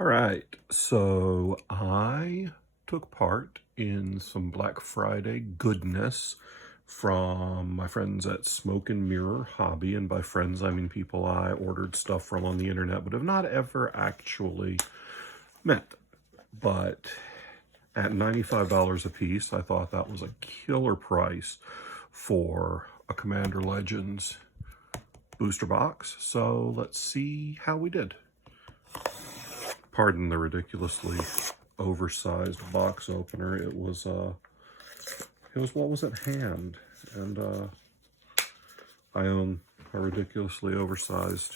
All right, so I took part in some Black Friday goodness from my friends at Smoke and Mirror Hobby. And by friends, I mean people I ordered stuff from on the internet, but have not ever actually met. But at $95 a piece, I thought that was a killer price for a Commander Legends booster box. So let's see how we did. Pardon the ridiculously oversized box opener. It was what was at hand, and I own a ridiculously oversized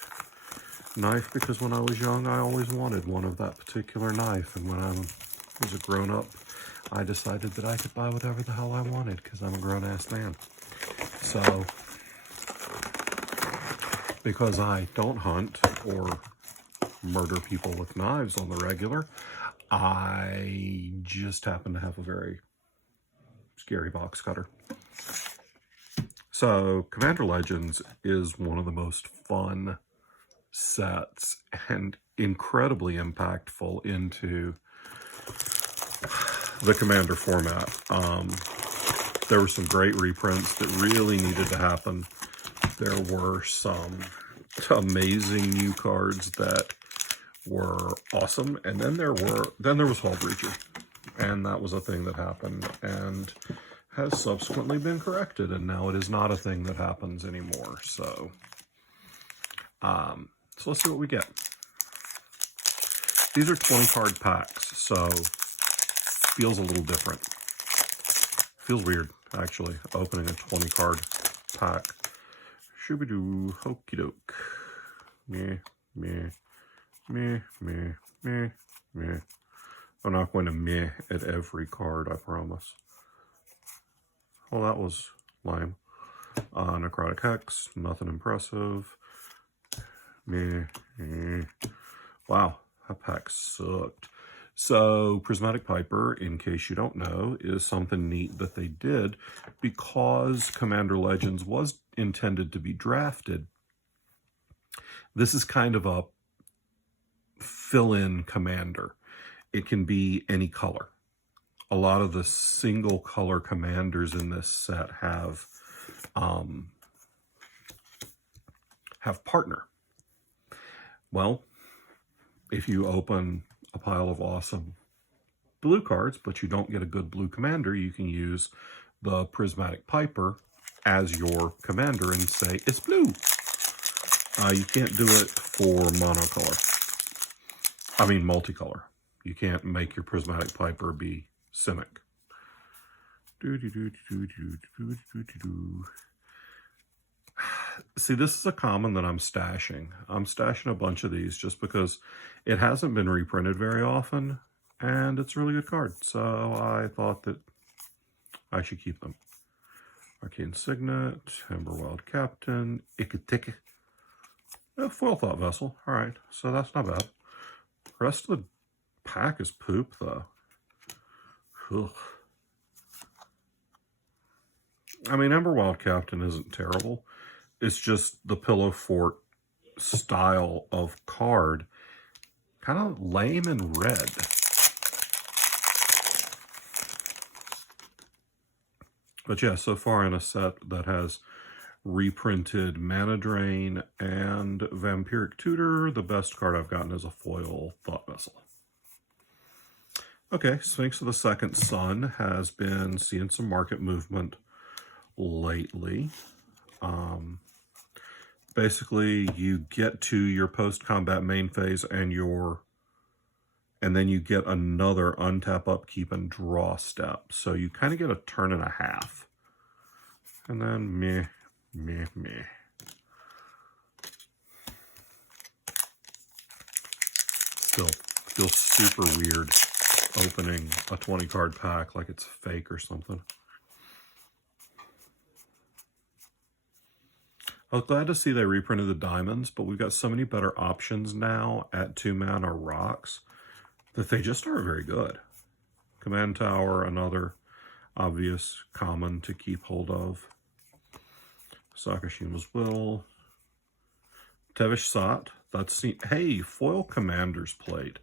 knife because when I was young, I always wanted one of that particular knife, and when I was a grown-up, I decided that I could buy whatever the hell I wanted because I'm a grown-ass man. So, because I don't hunt or murder people with knives on the regular, I just happen to have a very scary box cutter. So Commander Legends is one of the most fun sets and incredibly impactful into the Commander format. There were some great reprints that really needed to happen. There were some amazing new cards that were awesome, and then there was Hull Breacher, and that was a thing that happened and has subsequently been corrected, and now it is not a thing that happens anymore. So let's see what we get. These are 20 card packs, so feels a little different. Feels weird actually opening a 20 card pack. Shooby-doo, hokey doke. Meh, meh. Meh, meh, meh, meh. I'm not going to meh at every card, I promise. Well, that was lame. Necrotic Hex, nothing impressive. Meh, meh. Wow, that pack sucked. So, Prismatic Piper, in case you don't know, is something neat that they did because Commander Legends was intended to be drafted. This is kind of a fill-in commander. It can be any color. A lot of the single color commanders in this set have partner. Well, if you open a pile of awesome blue cards, but you don't get a good blue commander, you can use the Prismatic Piper as your commander and say, it's blue. You can't do it for monocolor. I mean, multicolor. You can't make your Prismatic Piper be Simic. See, this is a common that I'm stashing. I'm stashing a bunch of these just because it hasn't been reprinted very often, and it's a really good card. So I thought that I should keep them. Arcane Signet, Emberwild Captain, Ikatik, Foil Thought Vessel. All right, so that's not bad. The rest of the pack is poop, though. Ugh. I mean, Emberwild Captain isn't terrible. It's just the Pillow Fort style of card. Kind of lame and red. But yeah, so far in a set that has reprinted Mana Drain and Vampiric Tutor, the best card I've gotten is a foil Thought Vessel. Okay, Sphinx of the Second Sun has been seeing some market movement lately. Basically, you get to your post-combat main phase and then you get another untap, upkeep, and draw step. So you kind of get a turn and a half. And then meh, meh, meh. Still feels super weird opening a 20 card pack like it's fake or something. I was glad to see they reprinted the diamonds, but we've got so many better options now at 2-mana rocks that they just aren't very good. Command Tower, another obvious common to keep hold of. Sakashima's Will. Tevish Sot. Hey, foil commanders played.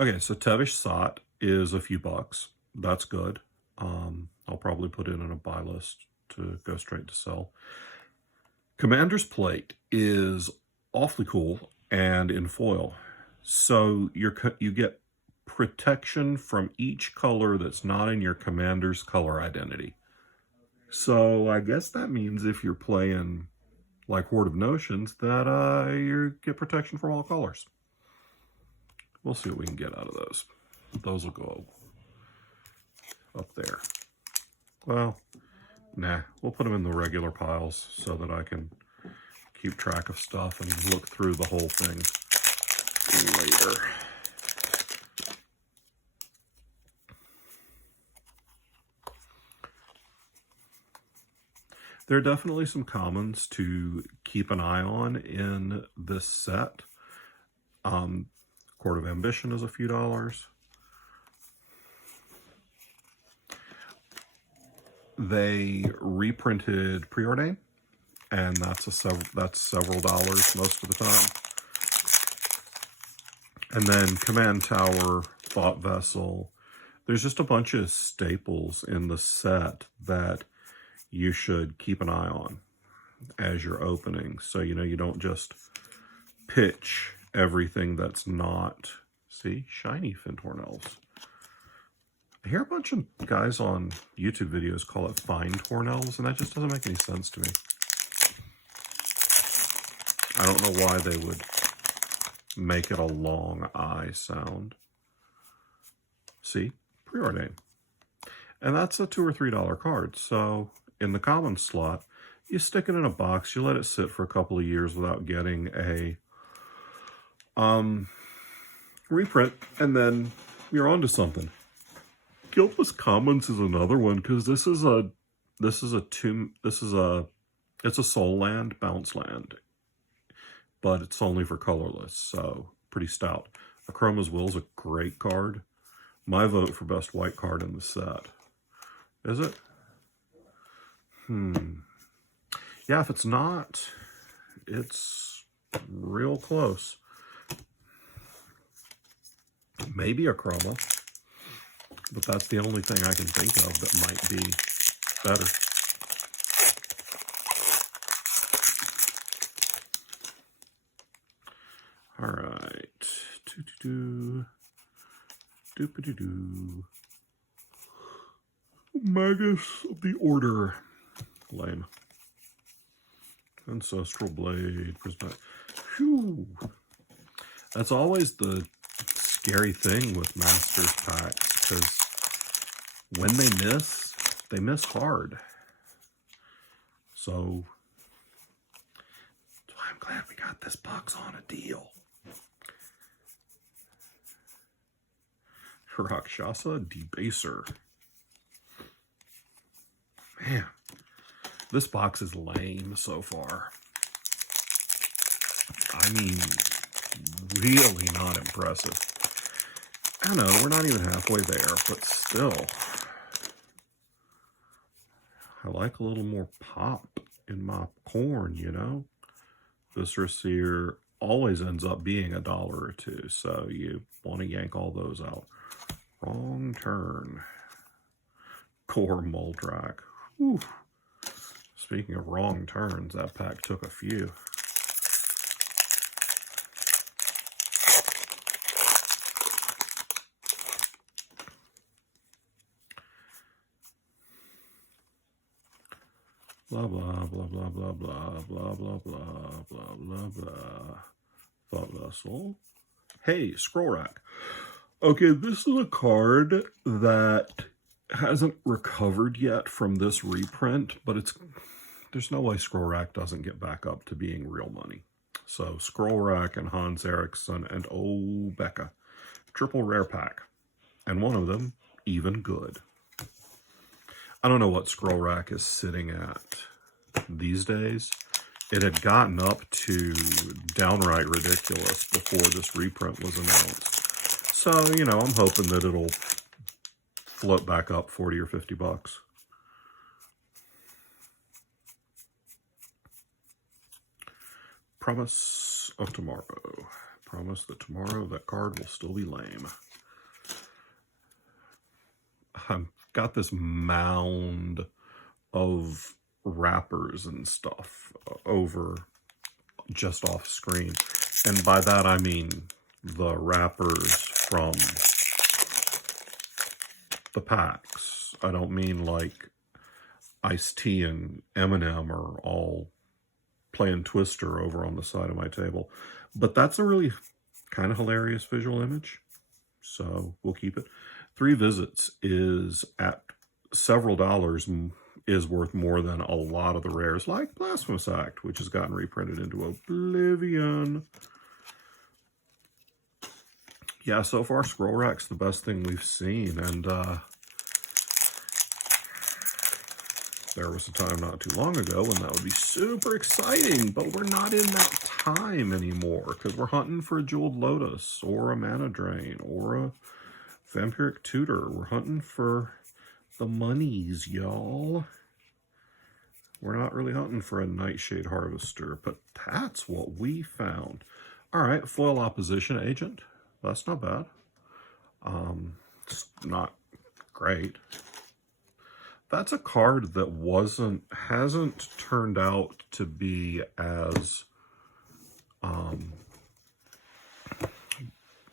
Okay, so Tevish Sot is a few bucks. That's good. I'll probably put it in a buy list to go straight to sell. Commander's Plate is awfully cool and in foil. So you get protection from each color that's not in your Commander's color identity. So I guess that means if you're playing like Horde of Notions that you get protection from all colors. We'll see what we can get out of those. Those will go up there. Well, nah, we'll put them in the regular piles so that I can keep track of stuff and look through the whole thing later. There are definitely some commons to keep an eye on in this set. Court of Ambition is a few dollars. They reprinted Preordain, and that's several dollars most of the time. And then Command Tower, Thought Vessel. There's just a bunch of staples in the set that you should keep an eye on as you're opening. So, you don't just pitch everything that's not, see, shiny Fintornells. I hear a bunch of guys on YouTube videos call it fine Tornells, and that just doesn't make any sense to me. I don't know why they would make it a long I sound. See, Preordain. And that's a $2 or $3 card. So in the common slot, you stick it in a box, you let it sit for a couple of years without getting a reprint, and then you're onto something. Guiltless Commons is another one, because it's a soul land, bounce land, but it's only for colorless, so pretty stout. Achroma's Will is a great card. My vote for best white card in the set. Is it? Yeah, if it's not, it's real close. Maybe Achroma, but that's the only thing I can think of that might be better. All right. Doop-a-doo-doo. Magus of the Order. Lame. Ancestral Blade. Prismatic. Phew. That's always the scary thing with Masters packs, because when they miss hard. So I'm glad we got this box on a deal. Rakshasa Debaser. Man, this box is lame so far. I mean, really not impressive. I know, we're not even halfway there, but still. I like a little more pop in my corn, This Seer always ends up being $1 or $2, so you want to yank all those out. Wrong Turn. Core Moldrak. Whew. Speaking of wrong turns, that pack took a few. Blah, blah, blah, blah, blah, blah, blah, blah, blah, blah, blah, blah. Thought Vessel. Hey, Scroll Rack. Okay, this is a card that hasn't recovered yet from this reprint, but there's no way Scroll Rack doesn't get back up to being real money. So Scroll Rack and Hans Eriksson and Becca. Triple rare pack. And one of them, even good. I don't know what Scroll Rack is sitting at these days. It had gotten up to downright ridiculous before this reprint was announced. So, I'm hoping that it'll float back up 40 or 50 bucks. Promise of Tomorrow. promise that tomorrow that card will still be lame. I've got this mound of wrappers and stuff over just off screen. And by that I mean the wrappers from the packs. I don't mean like Ice-T and Eminem are all playing Twister over on the side of my table. But that's a really kind of hilarious visual image, so we'll keep it. 3 Visits is at several dollars, is worth more than a lot of the rares, like Blasphemous Act, which has gotten reprinted into oblivion. Yeah, so far Scroll Rack's the best thing we've seen, and there was a time not too long ago when that would be super exciting, but we're not in that time anymore, because we're hunting for a Jeweled Lotus, or a Mana Drain, or a Vampiric Tutor. We're hunting for the monies, y'all. We're not really hunting for a Nightshade Harvester, but that's what we found. All right, Foil Opposition Agent. That's not bad. It's not great. That's a card that hasn't turned out to be as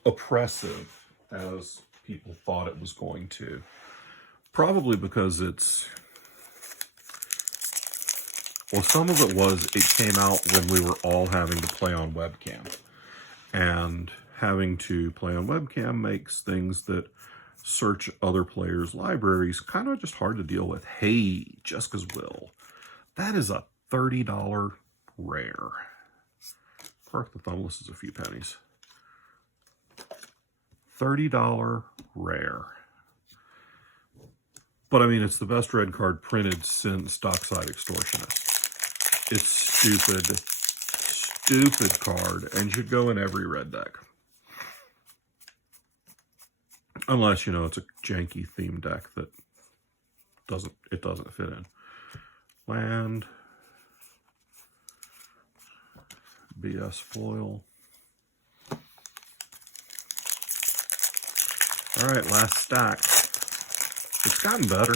oppressive as people thought it was going to. Probably because well, some of it was, it came out when we were all having to play on webcam. And having to play on webcam makes things that search other players' libraries kind of just hard to deal with. Hey, Jessica's Will. That is a $30 rare. Park the Thumbless is a few pennies. $30 rare. But I mean, it's the best red card printed since Dockside Extortionist. It's stupid card, and should go in every red deck. Unless, you know, it's a janky theme deck that doesn't fit in. Land. BS foil. Alright, last stack. It's gotten better.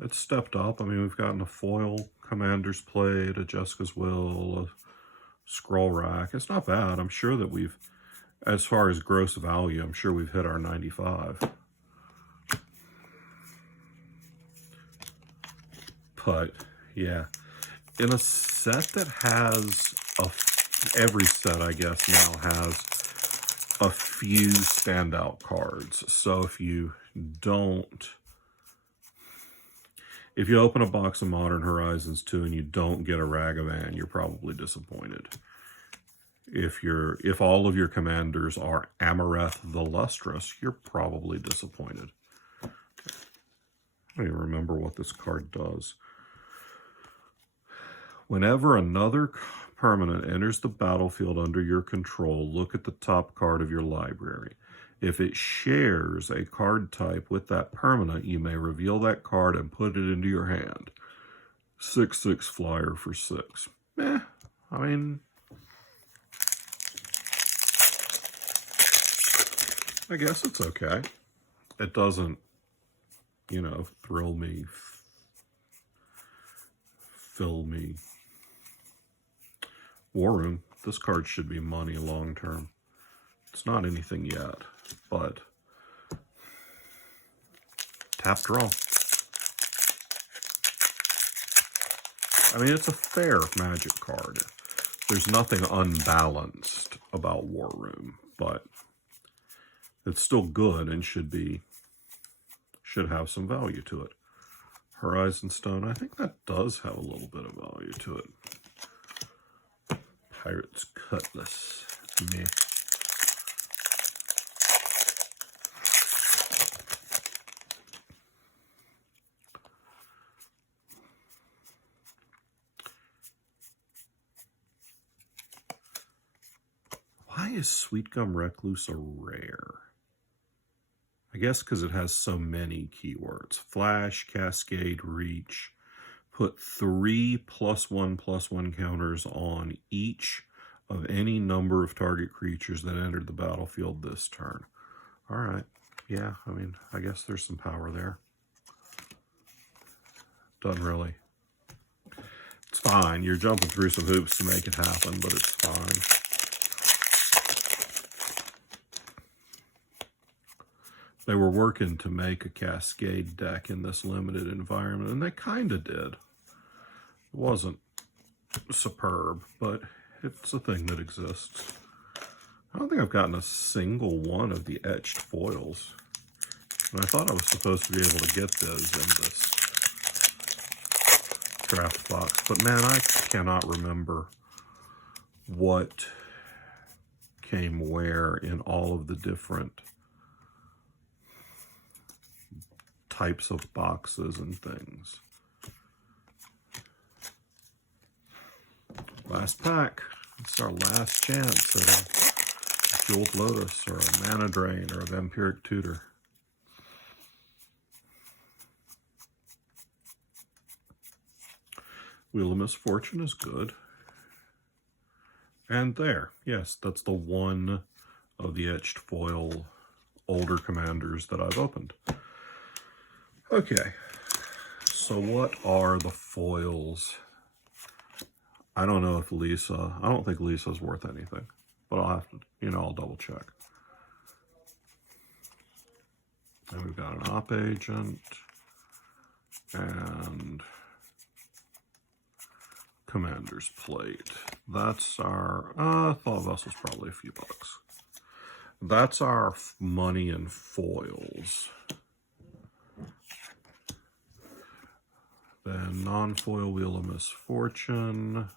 It's stepped up. I mean, we've gotten a foil Commander's Plate, a Jessica's Will, a Scroll Rack. It's not bad. I'm sure that we've, as far as gross value, I'm sure we've hit our 95. But, yeah. In a set that has every set, I guess, now has a few standout cards. So if you open a box of Modern Horizons 2 and you don't get a Ragavan, you're probably disappointed. If all of your commanders are Amareth the Lustrous, you're probably disappointed. I don't even remember what this card does. Whenever another permanent enters the battlefield under your control, look at the top card of your library. If it shares a card type with that permanent, you may reveal that card and put it into your hand. 6/6 flyer for 6. I mean, I guess it's okay. It doesn't, you know, thrill me, fill me. War Room. This card should be money long term. It's not anything yet, but tap draw. I mean, it's a fair Magic card. There's nothing unbalanced about War Room, but it's still good and should have some value to it. Horizon Stone, I think that does have a little bit of value to it. Pirate's Cutlass. Meh. Why is Sweet Gum Recluse a rare? I guess because it has so many keywords. Flash, Cascade, Reach. Put 3 +1/+1 counters on each of any number of target creatures that entered the battlefield this turn. All right. Yeah, I mean, I guess there's some power there. Doesn't really. It's fine. You're jumping through some hoops to make it happen, but it's fine. They were working to make a Cascade deck in this limited environment, and they kind of did. It wasn't superb, but it's a thing that exists. I don't think I've gotten a single one of the etched foils. And I thought I was supposed to be able to get those in this draft box. But man, I cannot remember what came where in all of the different types of boxes and things. Last pack. It's our last chance at a Jeweled Lotus or a Mana Drain or a Vampiric Tutor. Wheel of Misfortune is good. And there, yes, that's the one of the etched foil older commanders that I've opened. Okay, so what are the foils? I don't know if Lisa, I don't think Lisa's worth anything, but I'll have to, I'll double check. And we've got an Op Agent and Commander's Plate. That's our, Thought Vessel's probably a few bucks. That's our money and foils. Then non-foil Wheel of Misfortune.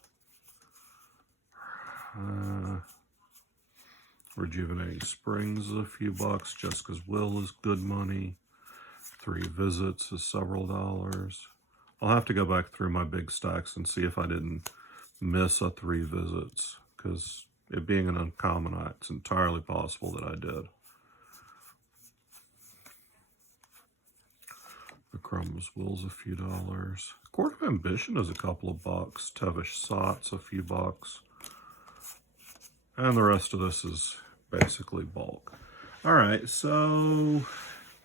Rejuvenating Springs is a few bucks. Jessica's Will is good money. 3 Visits is several dollars. I'll have to go back through my big stacks and see if I didn't miss a 3 Visits, because it being an uncommon, it's entirely possible that I did. The Crumb's Will's a few dollars. Court of Ambition is a couple of bucks. Tevish Sot's a few bucks. And the rest of this is basically bulk. All right, so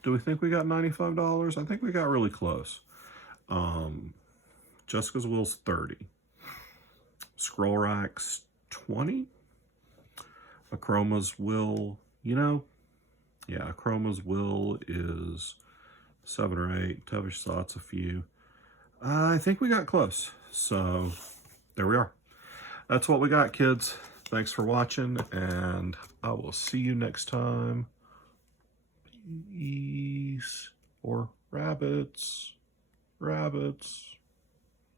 do we think we got $95? I think we got really close. Jessica's Will's 30. Scroll Rack's 20. Achroma's Will, Achroma's Will is 7 or 8. Tevish Sot's a few. I think we got close. So there we are. That's what we got, kids. Thanks for watching, and I will see you next time. Peace. Or rabbits. Rabbits.